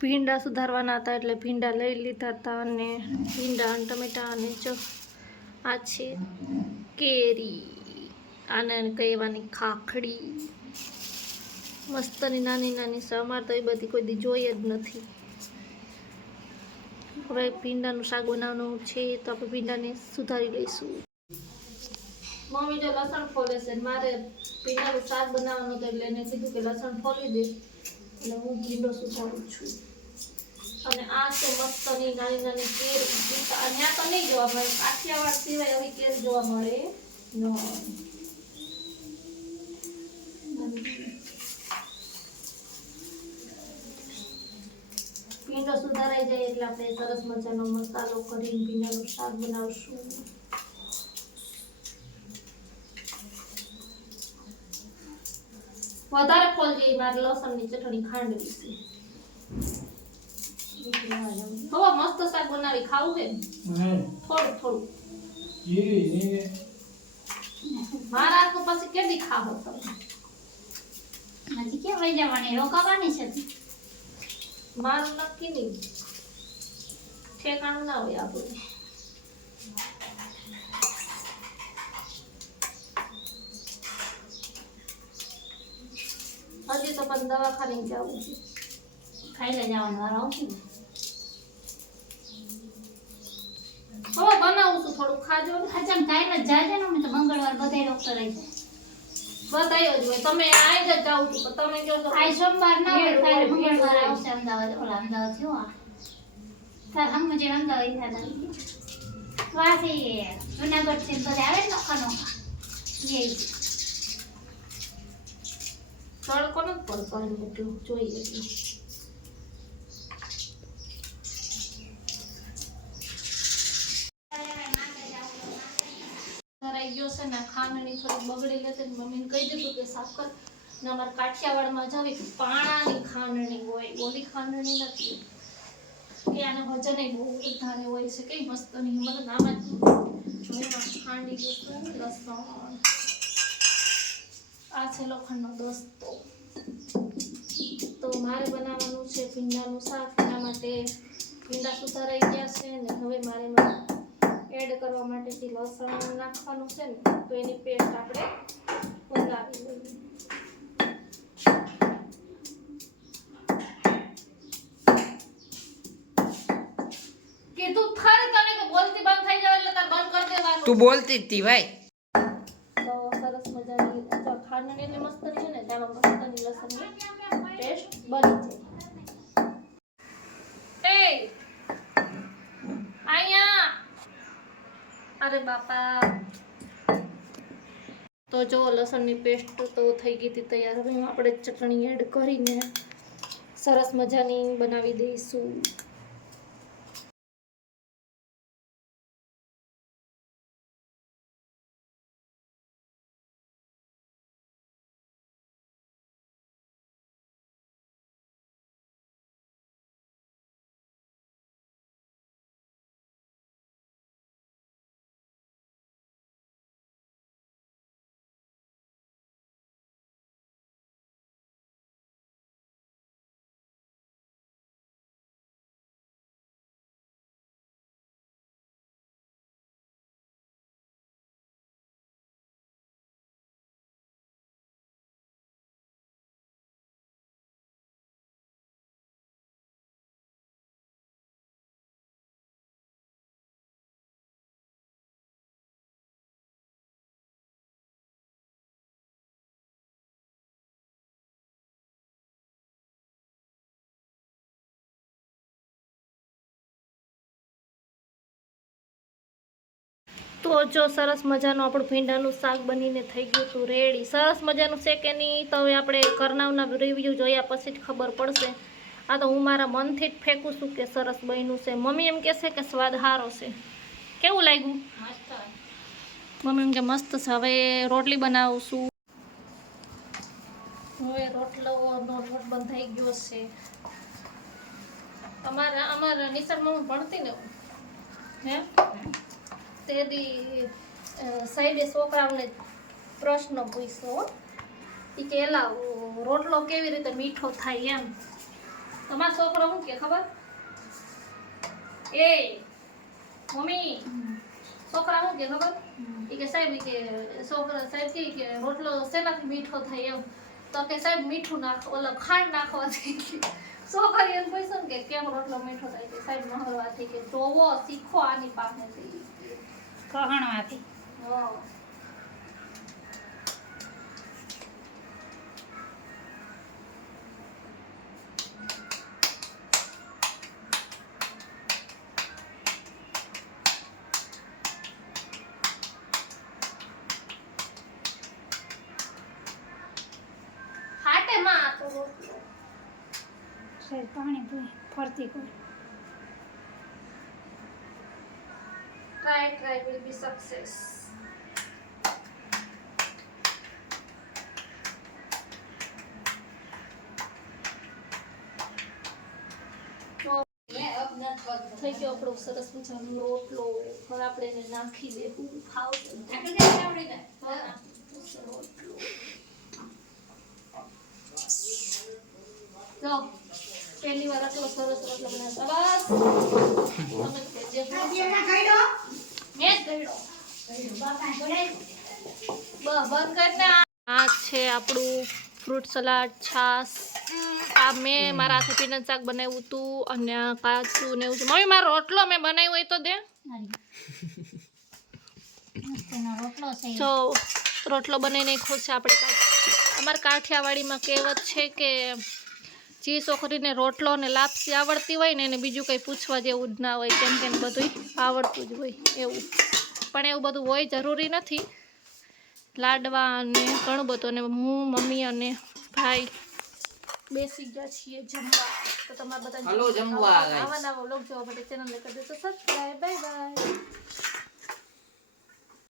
ભીંડા સુધારવાના હતા એટલે ભીંડા લઈ લીધા હતા અને ભીંડા અને ટમેટા અને જો આ છે કેરી આને કહેવાની ખાખડી મસ્તની નાની નાની છે અમારે તો એ બધી કોઈ દી જોઈ જ નથી હવે ભીંડાનું શાક બનાવવાનું છે તો આપણે ભીંડાને સુધારી લઈશું મમ્મી જો લસણ ફોલે છે મારે ભીંડાનું શાક બનાવવાનું હતું એટલે એને કીધું કે લસણ ફોલી દે એટલે હું ભીંડો સુધારું છું અને આ છે મસ્તની નાની નાની કેરી અહીંયા તો નહીં જોવા મળે કાઠિયાવાડ સિવાય આવી કેરી જોવા મળે ન ભીંડો સુધારાઈ જાય એટલે આપણે સરસ મજાનો મસાલો કરીને ભીંડાનું શાક બનાવશું વધારે ફોલ જેવી મારે લસણની ચટણી ખાંડવી છે હવે મસ્ત શાક બનાવી ખાવું છે થોડું થોડું મારા તો પછી કેદી ખાવો તમે હજી કેમ લઈ જવાની રોકાવાની છે મારું નક્કી નહીં ઠેકાણું ના હોય આપણું હજી તો પણ દવાખાને જવું છે ખાઈ લે જવાનું વાર આવશે ને હવે બનાવું છું થોડું ખાજો અચ્છા કાંઈ ન જાજે ને અમે તો મંગળવાર બધાય ડોક્ટર આવી જાય બધાયો જ હોય તમે આઈ જ જાવ છો પણ તમે કહો છો આજ સોમવાર ના હોય કાલે મંગળવાર આવશે અમદાવાદ ઓલા અમદાવાદ થયો આ તાર હમ જે અમદાવાદ થયા વાસે જુનાગઢ થી બધા આવે ને નોખા નોખા એ તડકો ન પડતો એટલું જોઈએ એટલું ધરાઈ ગયો છે ને ખાંડની થોડી બગડી લેતે મમ્મીને કહી દીધું કે સાફ કર ને અમારે કાઠિયાવાડમાં જવી પાણાની ખાંડણી હોય ઓલી ખાંડણી નથી કે આને વજન બહુ વધારે હોય છે કઈ મસ્ત નહીં મને નામ જ ખાંડી ગયું લસણ આ છે લોખંડનો દોસ્તો તો મારે બનાવવાનું છે ભીંડાનું શાક એના માટે ભીંડા સુધારાઈ ગયા છે ને હવે મારે એડ કરવા માટે લસણ નાખવાનું છે ને તો એની પેસ્ટ આપણે બનાવી લઈએ કીધું થારે તને કે બોલતી બંધ થઈ જાવ એટલે તાર બંધ કરી દેવાનું તું બોલતી હતી ભાઈ તો સરસ મજાની ખાંડણી એટલે મસ્ત રહે ને તેમાં મસ્તની લસણની પેસ્ટ બની જાય એ આયા અરે બાપા તો જો લસણની પેસ્ટ તો થઈ ગઈ હતી તૈયાર હવે આપણે ચટણી એડ કરીને સરસ મજાની બનાવી દઈશું તો જો સરસ મજાનું આપણું ભીંડાનું શાક બનીને થઈ ગયું હતું રેડી સરસ મજાનું છે કે નહીં તો હવે આપણે કરનાવના રિવ્યૂ જોયા પછી જ ખબર પડશે આ તો હું મારા મનથી જ ફેંકું છું કે સરસ બન્યું છે મમ્મી એમ કહેશે કે સ્વાદ સારો છે કેવું લાગ્યું મમ્મી એમ કે મસ્ત છે હવે રોટલી બનાવું છું હવે રોટલો લોટ બંધાઈ ગયો છે અમારા નિસર્ગમાં ભણતી ને હે તેદી સાઈડે છોકરાઓને પ્રશ્ન પૂછ્યો કે એલા રોટલો કેવી રીતે મીઠો થાય એમ તમારો છોકરો શું કે ખબર એ મમ્મી છોકરા શું કે ખબર એ કે સાહેબ ઈ કે છોકરા સાહેબ કે રોટલો શેનાથી મીઠો થાય એમ તો કે સાહેબ મીઠું નાખ ઓલો ખાંડ નાખવાથી છોકરી એમ પૂછ્યું ને કે કેમ રોટલો મીઠો થાય કે સાહેબ નહરવાથી કે જોવો શીખો આની પાસેથી કહણવાથી હા હાટે માં આ તો રોટલો સાહેબ પાણી પી ફરતી કર try will be success થઈ ગયો આપણો સરસ મજાનો રોટલો હવે આપણે એને નાખી દેવું ખાવું રોટલો જો પહેલી વાર આટલો સરસ રોટલો બનાવ્યો બસ તમે કહેજો મેં જ ગળ્યો બંધ કરીને આ છે આપણું ફ્રૂટ સલાડ છાસ આ મેં મારા હાથે પીનટ શાક બનાવ્યું હતું અને આ કાચું ને એવું છે મમ્મી મારો રોટલો મેં બનાવ્યો હોય તો દે મસ્તનો રોટલો છે જો રોટલો બનાવીને ખુશ છે આપણે અમારા કાઠિયાવાડીમાં કહેવત છે કે જે છોકરીને રોટલો ને લાપસી આવડતી હોય ને એને બીજું કંઈ પૂછવા જેવું જ ના હોય કેમ કે બધું આવડતું જ હોય એવું પણ એવું બધું હોય જરૂરી નથી લાડવા અને ઘણું બધું અને હું મમ્મી અને ભાઈ બેસી ગયા છીએ જમવા તો તમારા બધા આવા નવા વ્લોગ જોવા માટે ચેનલને કરી દેજો સબસ્ક્રાઈબ બાય બાય